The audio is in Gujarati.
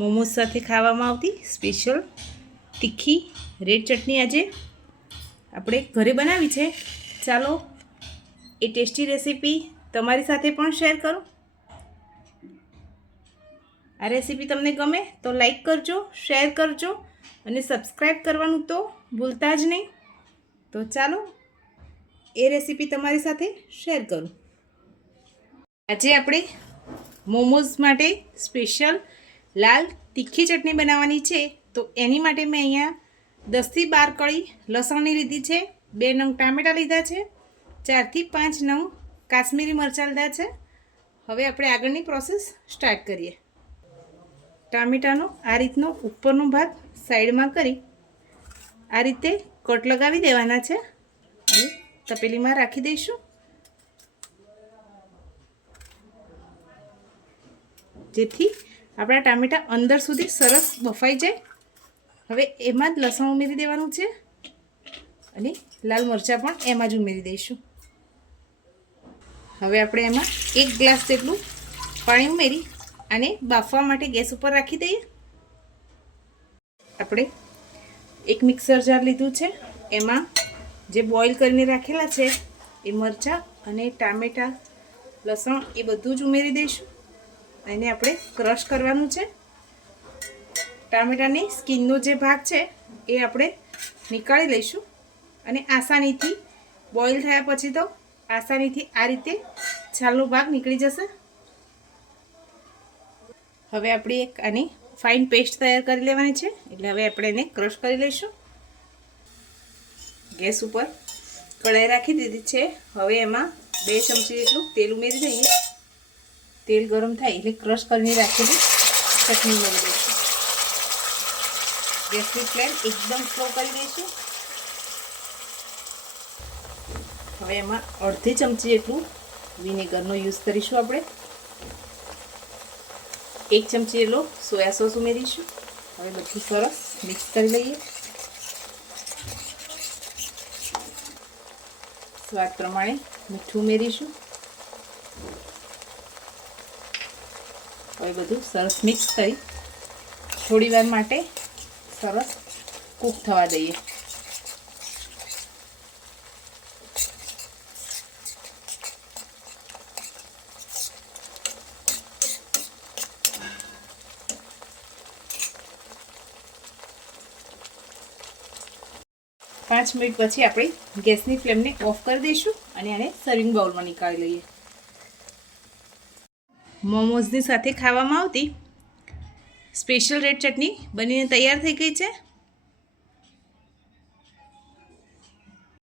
મોમોઝ સાથે ખાવામાં આવતી સ્પેશિયલ તીખી રેડ ચટણી આજે આપણે ઘરે બનાવી છે. ચાલો એ ટેસ્ટી રેસીપી તમારી સાથે પણ શેર કરું. આ રેસીપી તમને ગમે તો લાઈક કરજો, શેર કરજો અને સબસ્ક્રાઈબ કરવાનું તો ભૂલતા જ નહીં. તો ચાલો એ રેસીપી તમારી સાથે શેર કરું. આજે આપણે મોમોઝ માટે સ્પેશિયલ લાલ તીખી ચટણી બનાવવાની છે. તો એની માટે મેં અહીંયા 10 થી 12 કળી લસણની લીધી છે, 2 નંગ ટામેટાં લીધા છે, 4 થી 5 નંગ કાશ્મીરી મરચાં લીધા છે. હવે આપણે આગળની પ્રોસેસ સ્ટાર્ટ કરીએ. ટામેટાનો આ રીતનો ઉપરનો ભાગ સાઈડમાં કરી આ રીતે કટ લગાવી દેવાના છે અને તપેલીમાં રાખી દઈશું, જેથી આપણા ટામેટાં અંદર સુધી સરસ બફાઈ જાય. હવે એમાં જ લસણ ઉમેરી દેવાનું છે અને લાલ મરચાં પણ એમાં જ ઉમેરી દઈશું. હવે આપણે એમાં 1 ગ્લાસ જેટલું પાણી ઉમેરી અને બાફવા માટે ગેસ ઉપર રાખી દઈએ. આપણે એક મિક્સર જાર લીધું છે, એમાં જે બોઇલ કરીને રાખેલા છે એ મરચાં અને ટામેટાં, લસણ એ બધું જ ઉમેરી દઈશું. એને આપણે ક્રશ કરવાનું છે. ટામેટાની સ્કિનનો જે ભાગ છે એ આપણે નીકાળી લઈશું અને આસાનીથી બોઇલ થયા પછી તો આસાનીથી આ રીતે છાલનો ભાગ નીકળી જશે. હવે આપણે એક આની ફાઇન પેસ્ટ તૈયાર કરી લેવાની છે, એટલે હવે આપણે એને ક્રશ કરી લઈશું. ગેસ ઉપર કઢાઈ રાખી દીધી છે. હવે એમાં 2 ચમચી જેટલું તેલ ઉમેરી દઈએ. તેલ ગરમ થાય એટલે ક્રશ કરીને રાખેલી ચટણી ઉમેરી દઈશું. ગેસની ફ્લેમ એકદમ સ્લો કરી દઈશું. હવે એમાં અડધી ચમચી જેટલું વિનેગરનો યુઝ કરીશું. આપણે 1 ચમચી જેટલો સોયા સોસ ઉમેરીશું. હવે બધું સરસ મિક્સ કરી લઈએ. સ્વાદ પ્રમાણે મીઠું ઉમેરીશું. હવે બધું સરસ મિક્સ કરી થોડી વાર માટે સરસ કૂક થવા દઈએ. પાંચ મિનિટ પછી આપણે ગેસની ફ્લેમને ઓફ કરી દઈશું અને આને સર્વિંગ બાઉલમાં નીકાળી લઈએ. મોમોઝની સાથે ખાવામાં આવતી સ્પેશિયલ રેડ ચટણી બનીને તૈયાર થઈ ગઈ છે.